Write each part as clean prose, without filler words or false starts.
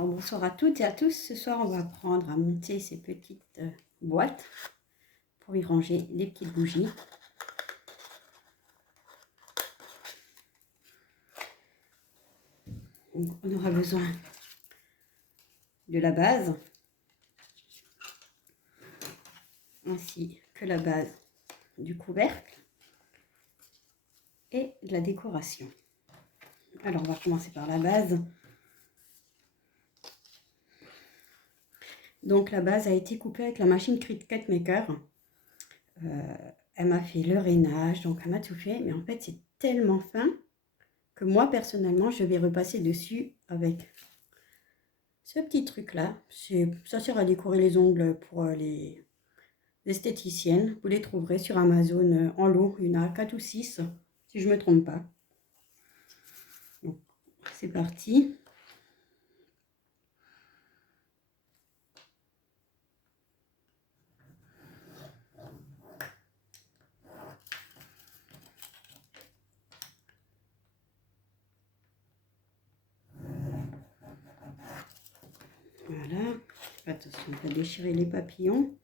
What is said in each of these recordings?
Alors, bonsoir à toutes et à tous. Ce soir, on va apprendre à monter ces petites boîtes pour y ranger les petites bougies. Donc, on aura besoin de la base, ainsi que la base du couvercle et de la décoration. Alors, on va commencer par la base. Donc, la base a été coupée avec la machine Cricut Maker. Elle m'a fait le rainage, donc elle m'a tout fait. Mais en fait, c'est tellement fin que moi, personnellement, je vais repasser dessus avec ce petit truc-là. Ça sert à décorer les ongles pour les esthéticiennes. Vous les trouverez sur Amazon en lot. Il y en a 4 ou 6, si je ne me trompe pas. Donc, c'est parti. Voilà. Attention, on va déchirer les papillons.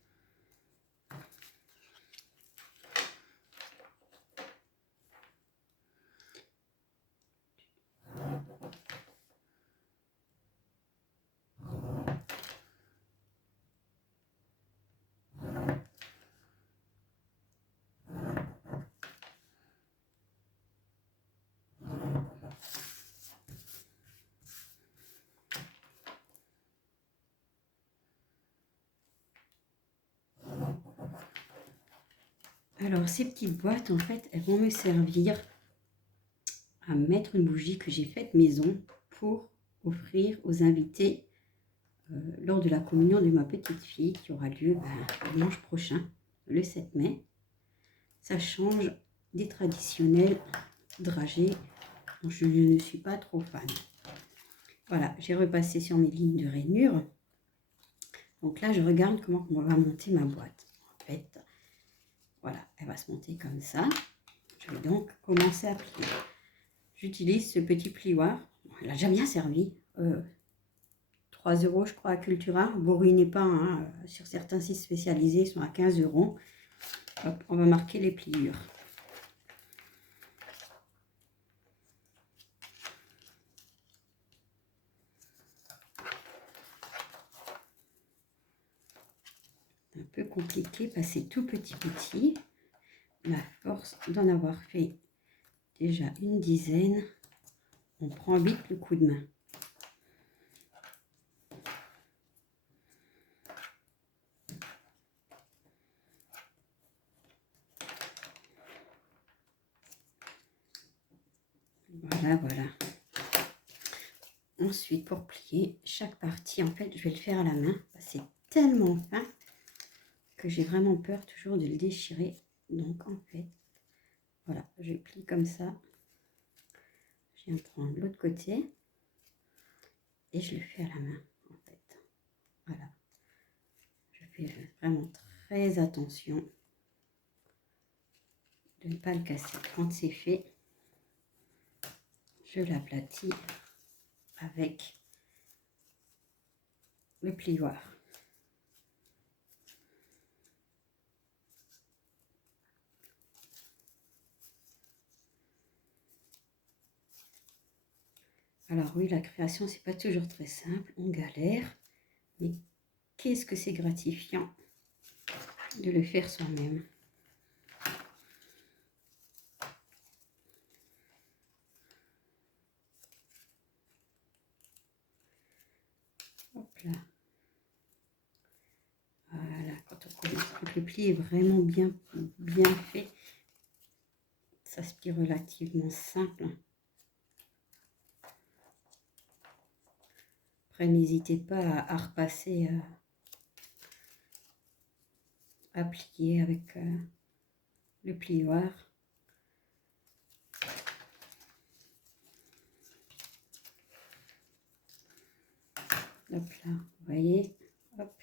Alors, ces petites boîtes, en fait, elles vont me servir à mettre une bougie que j'ai faite maison pour offrir aux invités lors de la communion de ma petite fille qui aura lieu dimanche prochain, le 7 mai. Ça change des traditionnels dragées dont je ne suis pas trop fan. Voilà, j'ai repassé sur mes lignes de rainure. Donc là, je regarde comment on va monter ma boîte. En fait, voilà, elle va se monter comme ça. Je vais donc commencer à plier. J'utilise ce petit plioir. Il a déjà bien servi. 3 € je crois à Cultura. Vous ruinez pas, hein. Sur certains sites spécialisés, ils sont à 15 €. Hop, on va marquer les pliures. Un peu compliqué, passer tout petit. Mais à force d'en avoir fait déjà une dizaine, on prend vite le coup de main. Voilà. Ensuite, pour plier chaque partie, en fait, je vais le faire à la main. C'est tellement fin que j'ai vraiment peur toujours de le déchirer. Donc, en fait, voilà, je plie comme ça. Je viens prendre l'autre côté et je le fais à la main, en fait. Voilà. Je fais vraiment très attention de ne pas le casser. Quand c'est fait, je l'aplatis avec le plioir. Alors oui, la création, c'est pas toujours très simple, on galère, mais qu'est-ce que c'est gratifiant de le faire soi-même. Hop là. Voilà, quand le pli est vraiment bien fait, ça se plie relativement simple. Après, n'hésitez pas à repasser, à plier avec le plioir. Hop là, vous voyez, hop.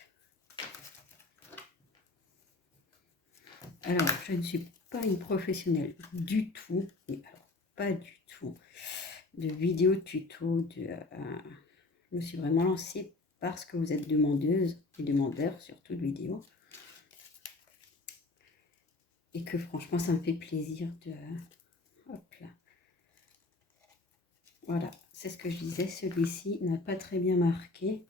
Alors, je ne suis pas une professionnelle du tout, mais alors pas du tout, de vidéos tuto, Je me suis vraiment lancée parce que vous êtes demandeuses et demandeurs sur toute vidéo. Et que franchement, ça me fait plaisir de... Hop là. Voilà, c'est ce que je disais. Celui-ci n'a pas très bien marqué.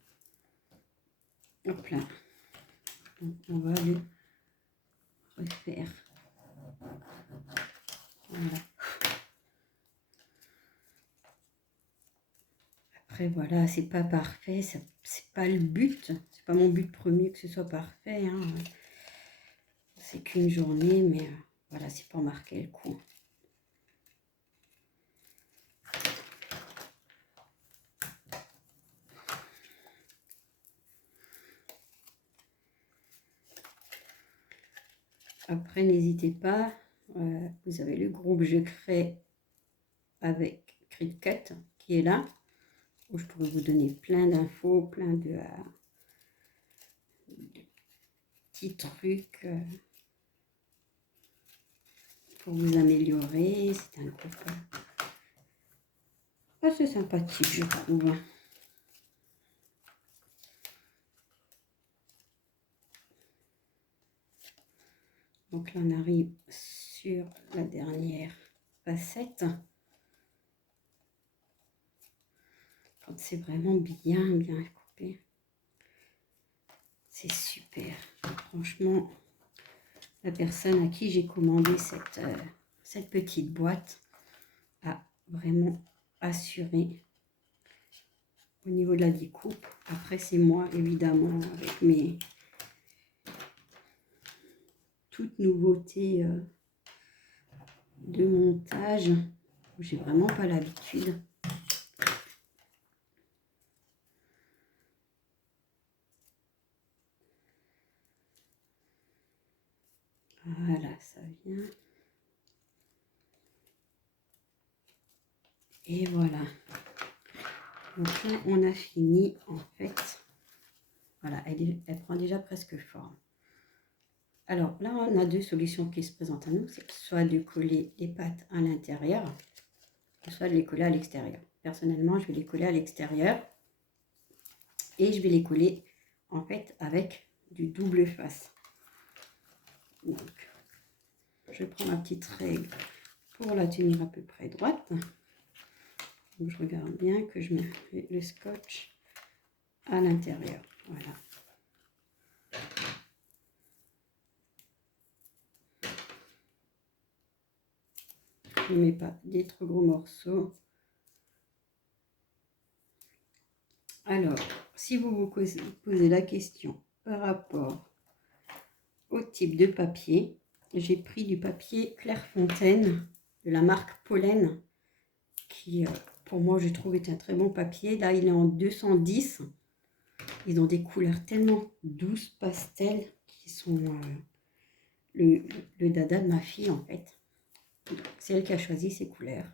Hop là. Donc, on va le refaire. Voilà. Après, voilà, c'est pas parfait. C'est pas le but. C'est pas mon but premier que ce soit parfait. Hein. C'est qu'une journée, mais voilà, c'est pour marquer le coup. Après, n'hésitez pas, vous avez le groupe Je crée avec Cricut qui est là, où je pourrais vous donner plein d'infos, plein de petits trucs pour vous améliorer. C'est un groupe assez sympathique, je trouve. Donc là, on arrive sur la dernière facette. Quand c'est vraiment bien coupé, c'est super. Franchement, la personne à qui j'ai commandé cette petite boîte a vraiment assuré au niveau de la découpe. Après, c'est moi, évidemment, avec mes toutes nouveautés de montage, où j'ai vraiment pas l'habitude. Voilà, ça vient. Et voilà. Donc là, on a fini, en fait. Voilà, elle prend déjà presque forme. Alors là, on a deux solutions qui se présentent à nous. C'est soit de coller les pattes à l'intérieur, soit de les coller à l'extérieur. Personnellement, je vais les coller à l'extérieur. Et je vais les coller, en fait, avec du double face. Donc, je prends ma petite règle pour la tenir à peu près droite. Donc, je regarde bien que je mets le scotch à l'intérieur. Voilà. Je ne mets pas des trop gros morceaux. Alors, si vous vous posez la question par rapport au type de papier, j'ai pris du papier Clairefontaine de la marque Pollen, qui pour moi je trouve est un très bon papier. Là il est en 210. Ils ont des couleurs tellement douces, pastel, qui sont le dada de ma fille en fait. C'est elle qui a choisi ces couleurs.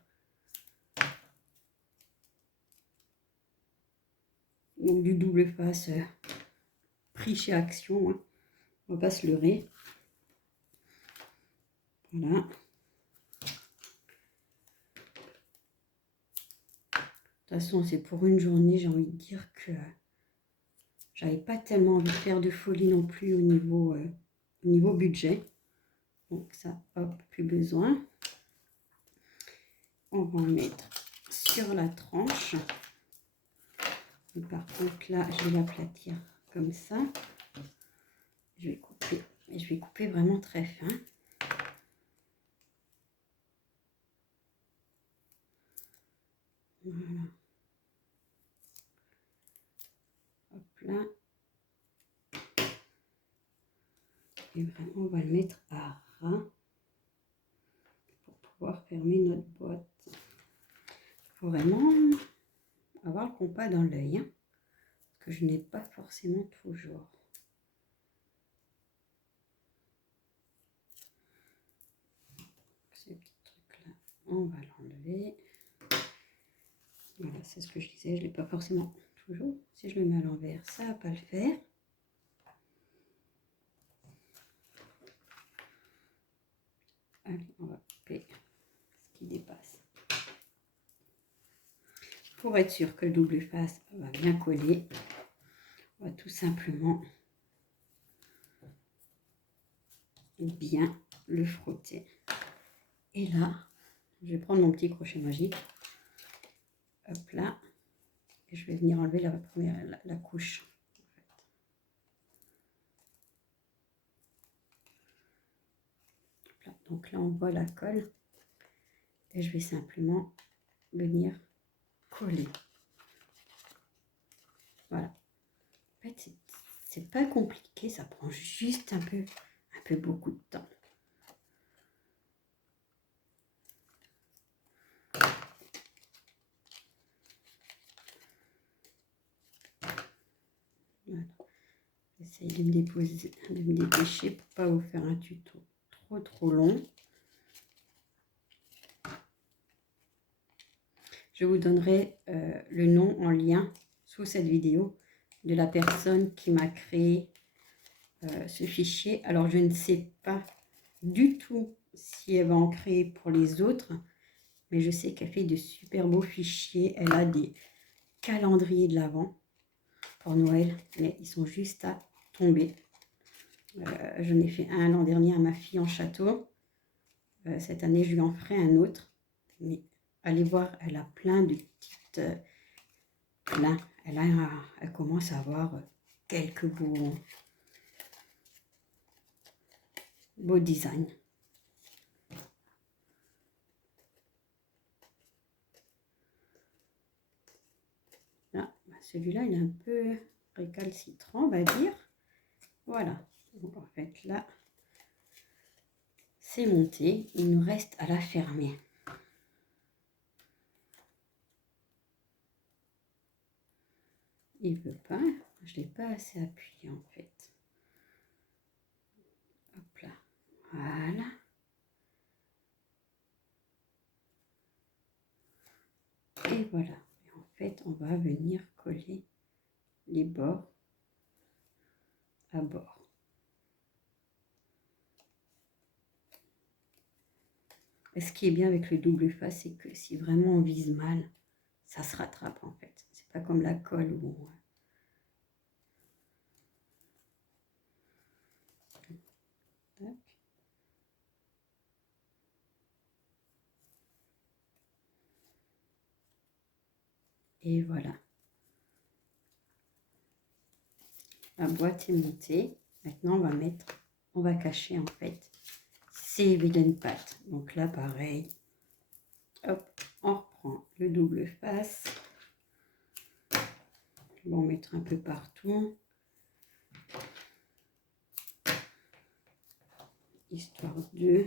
Donc du double face pris chez Action, hein. On va pas se leurrer. Voilà. De toute façon, c'est pour une journée, j'ai envie de dire que j'avais pas tellement envie de faire de folie non plus au niveau budget. Donc ça, hop, plus besoin. On va en mettre sur la tranche. Et par contre, là, je vais l'aplatir comme ça. Je vais couper, et je vais couper vraiment très fin. Voilà. Hop là. Et vraiment, on va le mettre à ras pour pouvoir fermer notre boîte. Il faut vraiment avoir le compas dans l'œil, hein, que je n'ai pas forcément toujours. Ces petits trucs-là, on va l'enlever. Voilà, c'est ce que je disais, je ne l'ai pas forcément toujours. Si je le mets à l'envers, ça ne va pas le faire. Allez, on va couper ce qui dépasse. Pour être sûr que le double face va bien coller, on va tout simplement bien le frotter. Et là, je vais prendre mon petit crochet magique. Hop là. Et je vais venir enlever la couche. Donc là, on voit la colle. Et je vais simplement venir coller. Voilà. En fait, c'est pas compliqué. Ça prend juste un peu beaucoup de temps. Voilà. J'essaye de me dépêcher pour pas vous faire un tuto trop long. Je vous donnerai le nom en lien sous cette vidéo de la personne qui m'a créé ce fichier. Alors, je ne sais pas du tout si elle va en créer pour les autres, mais je sais qu'elle fait de super beaux fichiers. Elle a des calendriers de l'Avent pour Noël, mais ils sont juste à tomber. J'en ai fait un l'an dernier à ma fille en château. Cette année, je lui en ferai un autre. Mais allez voir, elle a plein de petites... Elle commence à avoir quelques beaux designs. Là, celui-là, il est un peu récalcitrant, on va dire. Voilà. Donc, en fait, là, c'est monté. Il nous reste à la fermer. Il veut pas. Je l'ai pas assez appuyé, en fait. Hop là. Voilà. Et voilà. Et en fait, on va venir coller les bords à bord. Et ce qui est bien avec le double face, c'est que si vraiment on vise mal, ça se rattrape en fait. C'est pas comme la colle où on... Et voilà. La boîte est montée. Maintenant, on va cacher en fait ces vilaines pattes. Donc là, pareil. Hop, on reprend le double face. On va en mettre un peu partout. Histoire de...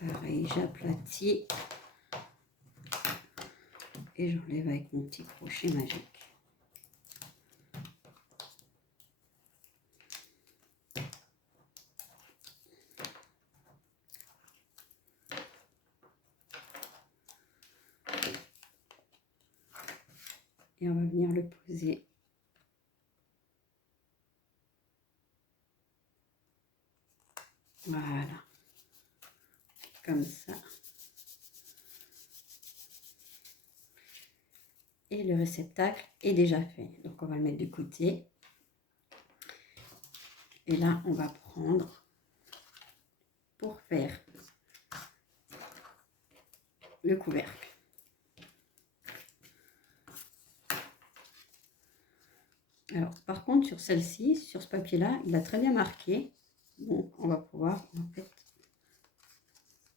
Pareil, j'aplatis. Et j'enlève avec mon petit crochet magique. Et on va venir le poser. Voilà. Comme ça. Et le réceptacle est déjà fait. Donc on va le mettre de côté. Et là, on va prendre pour faire le couvercle. Alors, par contre, sur celle-ci, sur ce papier-là, il a très bien marqué. Donc, on va pouvoir, en fait,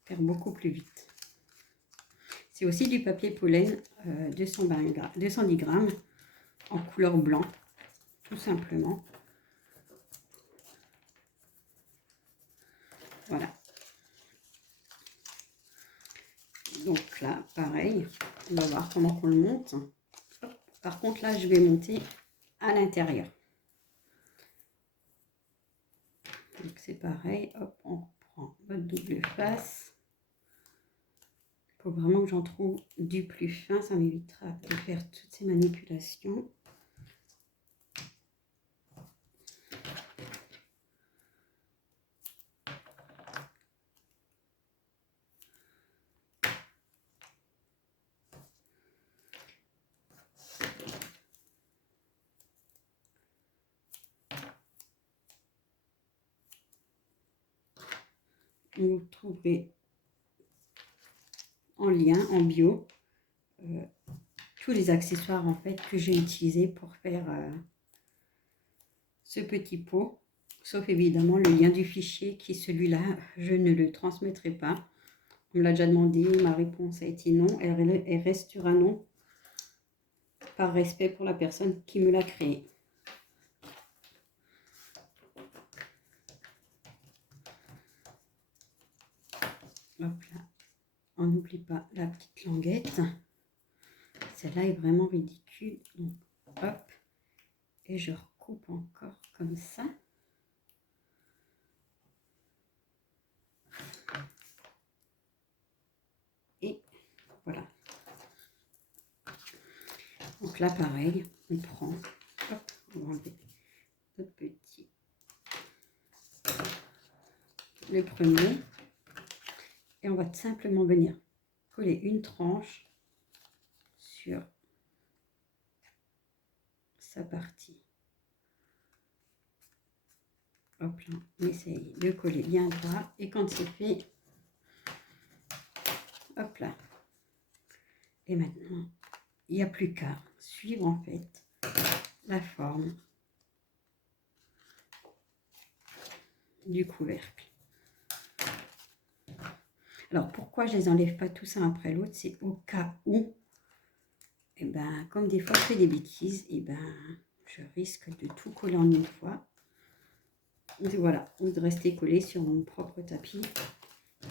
faire beaucoup plus vite. C'est aussi du papier pollen 210 grammes en couleur blanc, tout simplement. Voilà. Donc là, pareil, on va voir comment on le monte. Par contre, là, je vais monter à l'intérieur. Donc c'est pareil, hop, on reprend votre double face. faut vraiment que j'en trouve du plus fin, ça m'évitera de faire toutes ces manipulations. Vous trouverez en lien, en bio, tous les accessoires en fait que j'ai utilisés pour faire ce petit pot, sauf évidemment le lien du fichier qui est celui-là, je ne le transmettrai pas. On me l'a déjà demandé, ma réponse a été non, elle restera non, par respect pour la personne qui me l'a créé. Hop là, on n'oublie pas la petite languette. Celle-là est vraiment ridicule. Donc, hop, et je recoupe encore comme ça. Et voilà. Donc là, pareil, on prend, hop, on va enlever notre petit, le premier, et on va tout simplement venir coller une tranche sur sa partie. Hop là, on essaye de coller bien droit, et quand c'est fait, hop là, et maintenant, il n'y a plus qu'à suivre en fait la forme du couvercle. Alors pourquoi je les enlève pas tous un après l'autre, c'est au cas où, et ben comme des fois je fais des bêtises, et ben je risque de tout coller en une fois. Et voilà, ou de rester collé sur mon propre tapis.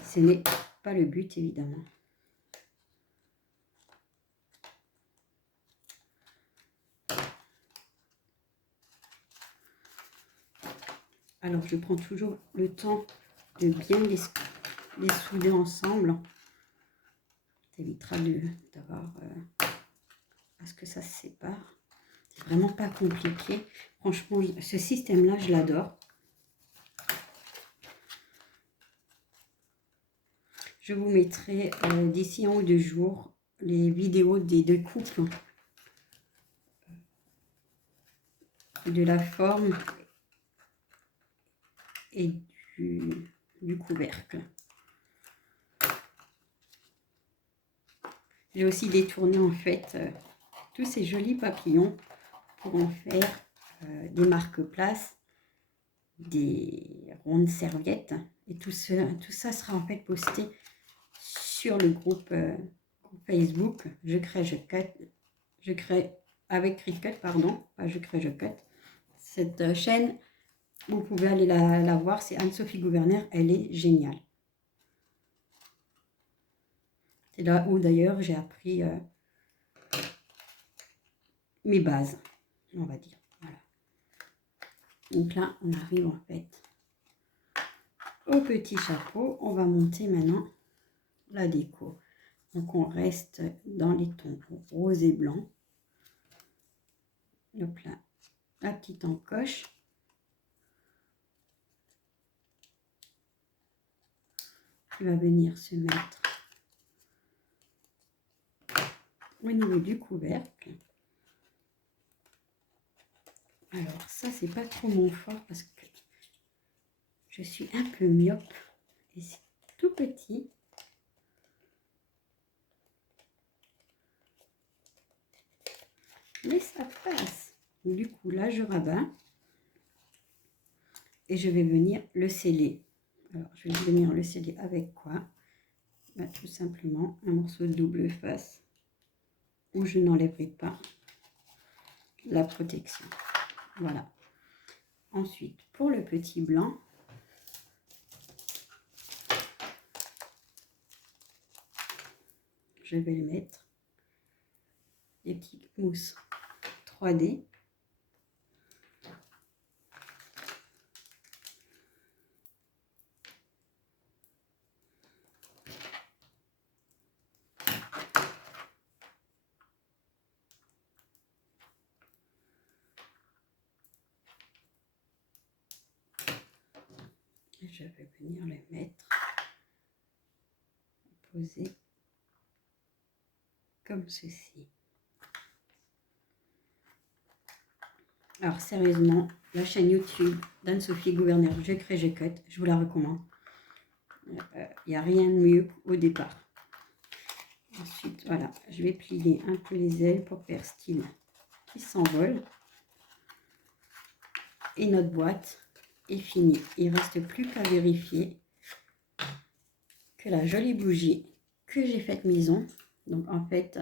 Ce n'est pas le but évidemment. Alors je prends toujours le temps de bien les souder ensemble. Ça évitera d'avoir à ce que ça se sépare. C'est vraiment pas compliqué. Franchement, ce système-là, je l'adore. Je vous mettrai d'ici 1 ou 2 jours les vidéos des 2 couples, de la forme et du couvercle. J'ai aussi détourné en fait tous ces jolis papillons pour en faire des marque-places, des rondes serviettes, et tout ça sera en fait posté sur le groupe Facebook Je crée, je crée avec Cricut, pardon, pas Je crée, je cut. Cette chaîne, vous pouvez aller la voir, c'est Anne-Sophie Gouverner, elle est géniale. C'est là où d'ailleurs j'ai appris mes bases, on va dire. Voilà. Donc là, on arrive en fait au petit chapeau. On va monter maintenant la déco. Donc on reste dans les tons rose et blanc. Donc là, la petite encoche. Qui va venir se mettre au niveau du couvercle. Alors ça, c'est pas trop mon fort parce que je suis un peu myope et c'est tout petit. Mais ça passe. Du coup, là, je rabats et je vais venir le sceller. Alors, je vais venir le sceller avec quoi? Bah, tout simplement un morceau de double face où je n'enlèverai pas la protection. Voilà. Ensuite, pour le petit blanc, je vais le mettre des petites mousses 3D. je vais venir le mettre, poser comme ceci. Alors sérieusement, la chaîne YouTube d'Anne-Sophie Gouverneur, Je crée, je cut, je vous la recommande. Il n'y a rien de mieux au départ. Ensuite, voilà, je vais plier un peu les ailes pour faire style qui s'envole. Et notre boîte est finie. Il ne reste plus qu'à vérifier que la jolie bougie que j'ai faite maison, donc en fait,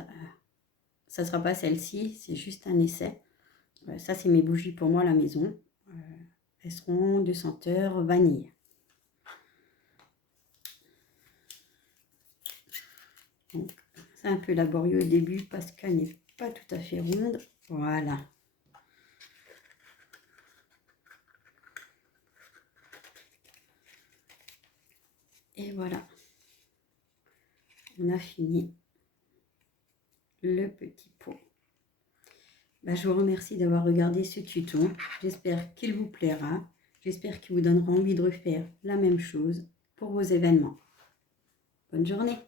ça ne sera pas celle-ci, c'est juste un essai. Ça, c'est mes bougies pour moi à la maison. Elles seront de senteur vanille. Donc, c'est un peu laborieux au début parce qu'elle n'est pas tout à fait ronde. Voilà. Et voilà. On a fini le petit pot. Je vous remercie d'avoir regardé ce tuto. J'espère qu'il vous plaira. J'espère qu'il vous donnera envie de refaire la même chose pour vos événements. Bonne journée!